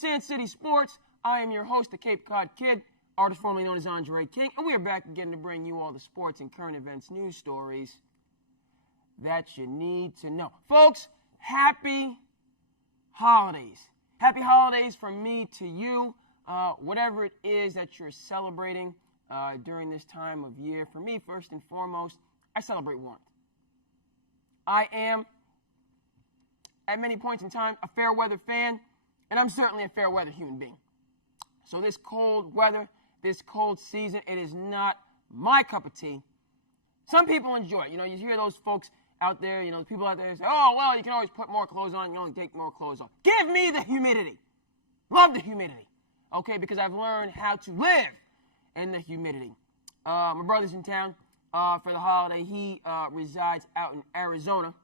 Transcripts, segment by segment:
SandCity Sports. I am your host, the Cape Cod Kid, artist formerly known as Andre King, and we are back again to bring you all the sports and current events news stories that you need to know. Folks, happy holidays. Happy holidays from me to you, whatever it is that you're celebrating during this time of year. For me, first and foremost, I celebrate warmth. I am, at many points in time, a fair weather fan, and I'm certainly a fair weather human being. So this cold weather, this cold season, it is not my cup of tea. Some people enjoy it. You know, you hear those folks out there, you know, people out there say, oh, well, you can always put more clothes on, you only take more clothes off. Give me the humidity. Love the humidity, okay, because I've learned how to live in the humidity. My brother's in town for the holiday. He resides out in Arizona.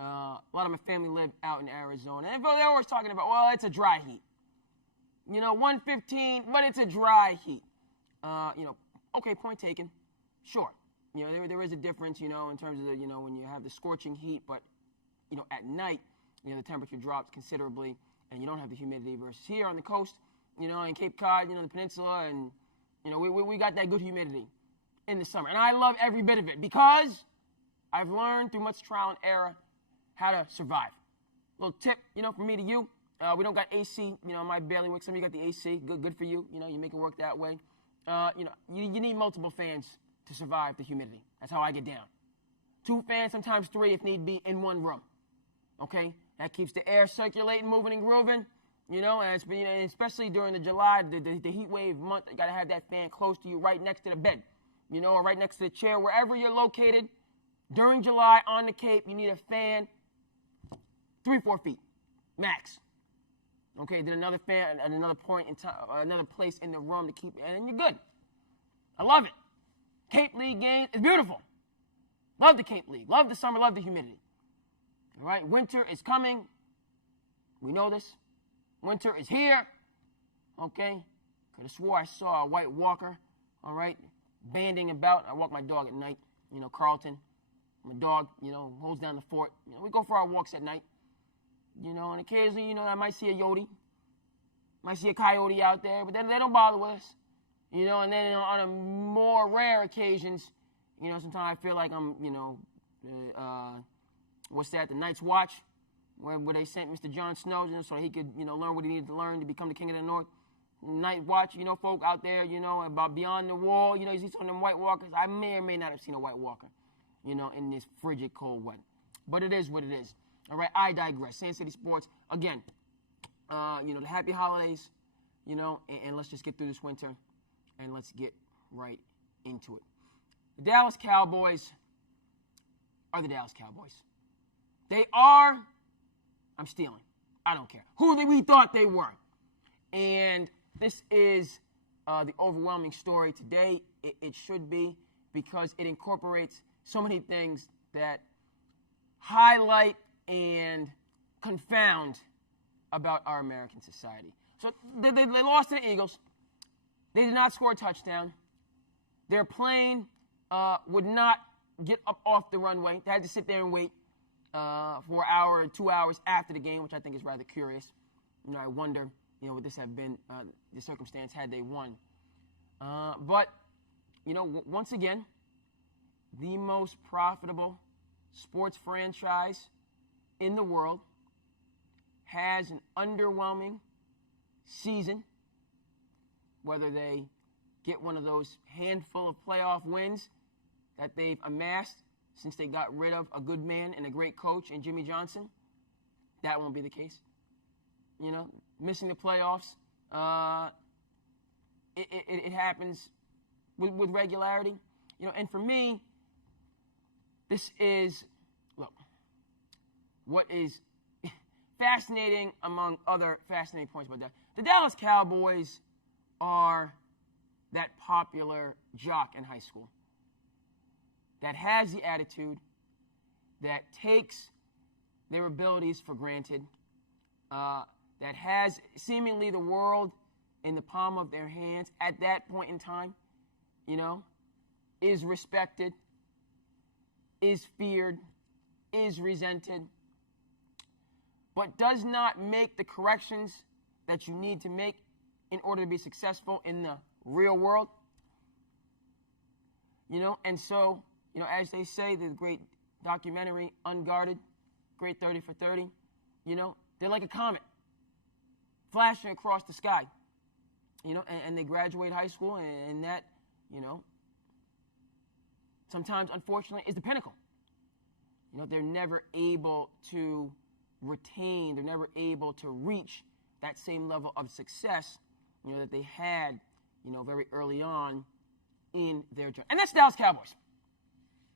A lot of my family live out in Arizona. And they're always talking about, well, it's a dry heat. You know, 115, but it's a dry heat. Okay, point taken. Sure. You know, there is a difference, you know, in terms of, when you have the scorching heat, but, at night, the temperature drops considerably, and you don't have the humidity versus here on the coast, in Cape Cod, the peninsula, and, we got that good humidity in the summer. And I love every bit of it because I've learned through much trial and error how to survive. Little tip, from me to you. We don't got AC, my bailiwick. Some of you got the AC. Good for you. You make it work that way. You need multiple fans to survive the humidity. That's how I get down. 2 fans, sometimes 3 if need be, in one room. Okay? That keeps the air circulating, moving and grooving. And especially during the July, the heat wave month, you got to have that fan close to you, right next to the bed. Or right next to the chair, wherever you're located. During July on the Cape, you need a fan 3-4 feet, max. Okay, then another fan at another point in time, another place in the room to keep it, and you're good. I love it. Cape League game is beautiful. Love the Cape League. Love the summer. Love the humidity. All right, winter is coming. We know this. Winter is here. Okay, could have swore I saw a white walker. All right, banding about. I walk my dog at night. Carlton. My dog, holds down the fort. We go for our walks at night. And occasionally, I might see a yodi. Might see a coyote out there, but then they don't bother with us. And then on a more rare occasions, sometimes I feel like I'm, the Night's Watch, where they sent Mr. Jon Snow, so he could, learn what he needed to learn to become the King of the North. Night Watch, folk out there, about beyond the wall, you see some of them White Walkers. I may or may not have seen a White Walker, in this frigid cold weather. But it is what it is. All right, I digress. SandCity Sports, again, the happy holidays, and let's just get through this winter, and let's get right into it. The Dallas Cowboys are the Dallas Cowboys. They are, I'm stealing, I don't care, who we thought they were. And this is the overwhelming story today. It should be, because it incorporates so many things that highlight and confound about our American society. So they lost to the Eagles. They did not score a touchdown. Their plane would not get up off the runway. They had to sit there and wait for an hour or 2 hours after the game, which I think is rather curious. I wonder, would this have been the circumstance had they won? But, once again, the most profitable sports franchise in the world has an underwhelming season, whether they get one of those handful of playoff wins that they've amassed since they got rid of a good man and a great coach in Jimmy Johnson. That won't be the case. Missing the playoffs, it happens with regularity. And for me, this is, look, what is fascinating among other fascinating points about that. The Dallas Cowboys are that popular jock in high school that has the attitude, that takes their abilities for granted, that has seemingly the world in the palm of their hands at that point in time, is respected, is feared, is resented, but does not make the corrections that you need to make in order to be successful in the real world. And so, as they say, the great documentary, Unguarded, great 30 for 30, they're like a comet flashing across the sky, and they graduate high school, and that, sometimes, unfortunately, is the pinnacle. They're never able to retain, they're never able to reach that same level of success, that they had, very early on in their journey. And that's Dallas Cowboys.